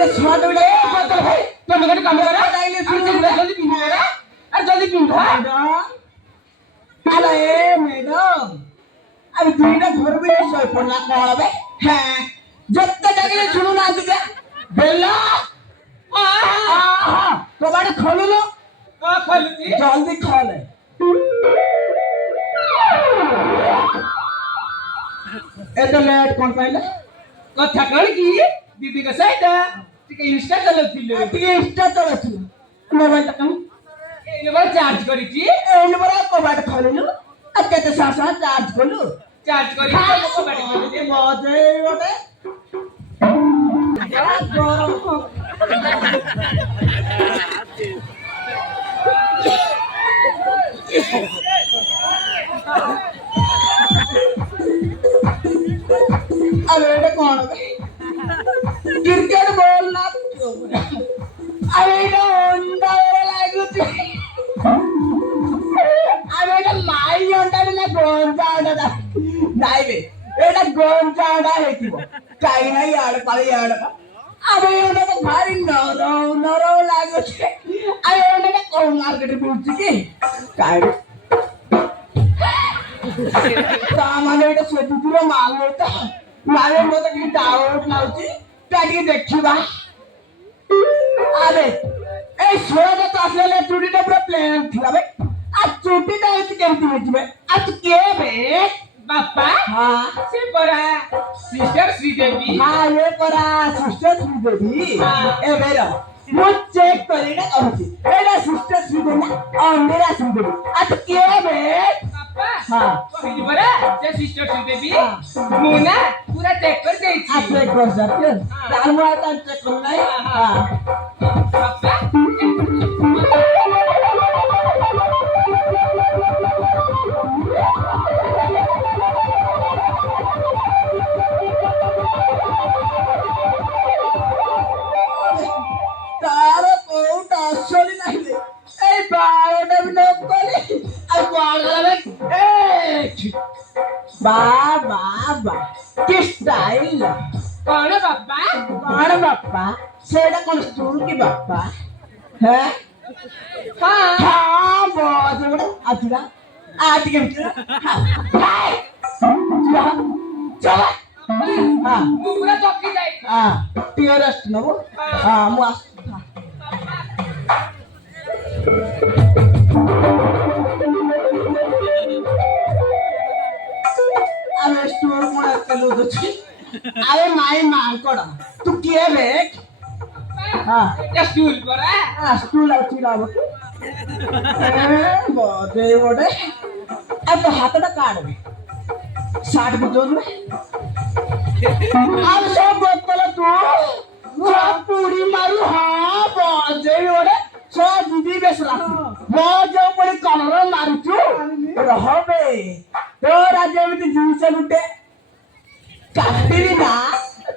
ये स्वाद उड़े बोतल भाई तुम लोग काम करो जल्दी पिंधो रे अरे जल्दी पिंधो अरे मैडम अरे दुईटा घर भी सोई पड़ला कौन बे हैं जत्ते डगले सुनु ना तुझे बेला कबाड़ खोलो लो खोलती जल्दी खोले एतो लेट कौन पाइले कथा कण की दीदी का सहित टिके इंस्टा चलौथिले टिके इंस्टा चलौथिले मोबाइल त कम एने बार चार्ज करिची एने बार कबाड़ खोलिनु अते तो सासा चार्ज कोलु चार्ज करी कबाड़ खोलिले मजे गोटे गरम अरे ये कौन है क्रिकेट बॉल ना अरे ये होंडा वाला लागुची अरे ये माई होंडा ना गोंजा होंडा नहीं बे ये गोंजा होंडा है कि वो काई ना यार पाले यार अरे ये होंडा तो भारी नरो नरो लागुची अरे ये होंडा ना कौन मार्केट में उठी की काई सामान ये तो सोचुचुरो माल होता मारे मत की डाउट लाउची टाटी देखिबा अरे ए सोया तो असले चुटीटा पूरा प्लान थिला बे आ चुटीटा एति केमति होइबे आ तू के बे बापा हां से परा सिस्टर श्रीदेवी हां ये परा सिस्टर श्रीदेवी ए बेरो मु चेक करी ना कहूची एला सिस्टर श्रीदेवी ना मेरा श्रीदेवी आ तू के बे हाँ कहीं बड़ा जे सिस्टर श्रीदेवी मुना पूरा चेक कर गई थी आप चेक कर सकते हो चार बार तक चेक करना है हाँ पापा तारो कोट असली नहीं ले ए बारोटा भी लोग कोले अब बाल लगे ए बा कि स्टाइल कौन पापा कौन बापा सेटा कौन स्टूल की बापा है हाँ हाँ बहुत बड़ा अच्छा आज के चला हाँ पूरा चौकी जाए हाँ टीआरएस ना वो हाँ मुआस अरे स्टोर मोड़ा चलो तो अरे माई मांकोड़ा तू क्या बे हाँ या स्टूल पर है हाँ स्टूल आउट चिरा बके बहुत है बोले अब तो हाथ टा काट बे 60 बजोर में अब सब बोतल तू सब पूरी मारू हाँ बहुत है बोले सब दीदी बेस राखी बहुत जो पड़ी कलर मारू तू रहो बे तो राज्य में तो जीवन लुटे काटेरी ना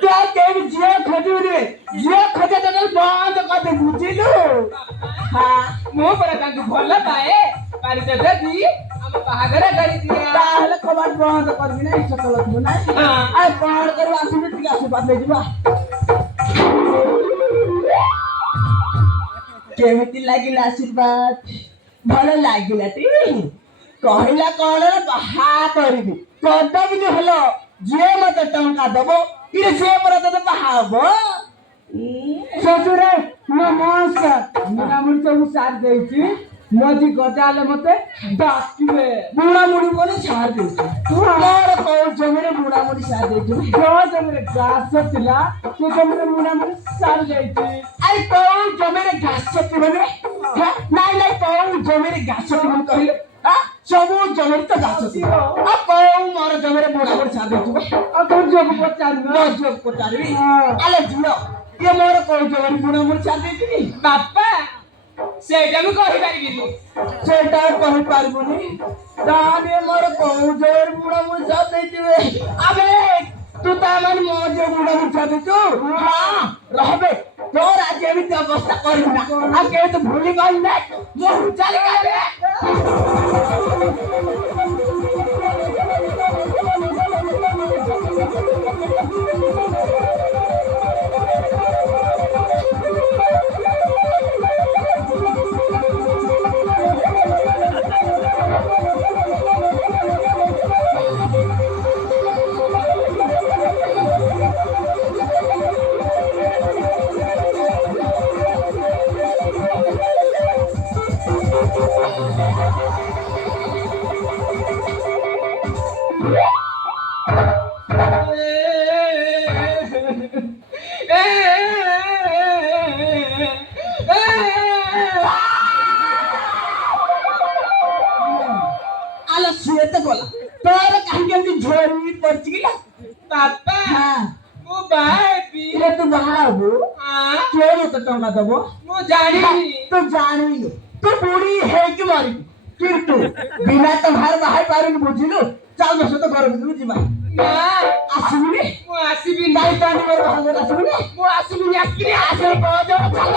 क्या केवी जियो खजूरी जियो खजा तो बंद कर दे बुझिलु हां मो पर तांको भल्ला पाए पारी तो दी हम बाहागर करी दिया ताहले कबाड़ बंद करबी ना इस सकल तू ना आ बंद करू आसु ठीक आसु बात ले जिबा केमिति लागिला आशीर्वाद भलो लागिला ती कहला कौन बाहा करबी कदम नि हलो जे मते टंका दबो इरे से पर तो बाहा हबो ससुरे नमस्कार मुना मुड़ी सब साथ देछि मोदी गजाले मते डाकिबे बुढ़ा मुड़ी कोनी छाड़ देछि तोर कोन जमिरे बुढ़ा मुड़ी छाड़ देछि जो जमरे गाछ तिला से जमरे मुना मुड़ी साथ देछि आई कोन जमिरे घास तिबने नाही नाही कोन जमिरे घास तिबन कहिले आ सबु जमिरे तो घास तिब आ कोन मोर जमिरे बुढ़ा मुड़ी छाड़ देछि आ तो जोग पचारबे जोग पचारबी आले जियो ये मोर कोन जमिरे बुढ़ा मुड़ी छाड़ देछि बापा सेटा मु कहि परिबिनी सेटा कहि पारबुनी ताने मोर कोन जमिरे बुढ़ा मुड़ी छाड़ देछि अबे तू तामन मोजे बुढ़ा मुड़ी छाड़ देछु हां रहबे तोर आज एमिति अवस्था करिना आ के तो भूली गल ना मो चल गए ହଁ ମୁଁ ବାହା ହେବି। ଇରେ ତୁ ବାହା ହବୁ ହଁ, କିଏ ମତେ ଟଙ୍କା ଦବ ମୁଁ ଜାଣିନି। ତୁ ଜାଣିନୁ ତୁ ବୁଢୀ ହେଇକି ମରିବୁ କିନ୍ତୁ ବିନା ଟଙ୍କାରେ ବାହା ପାରିଲୁ ବୁଝିଲୁ ଚାଲ ମୋ ସହିତ ଘର ଭିତରକୁ ଯିବା ନା, ଆସିବୁନି ମୁଁ ଆସିବିନି। କାଇଁ ତାହେଲେ ମୋର ବାହାଘର ଆସିବୁନି ମୁଁ ଆସିବିନି, ଆସିବିନି। ଆସିବୁ ଚାଲ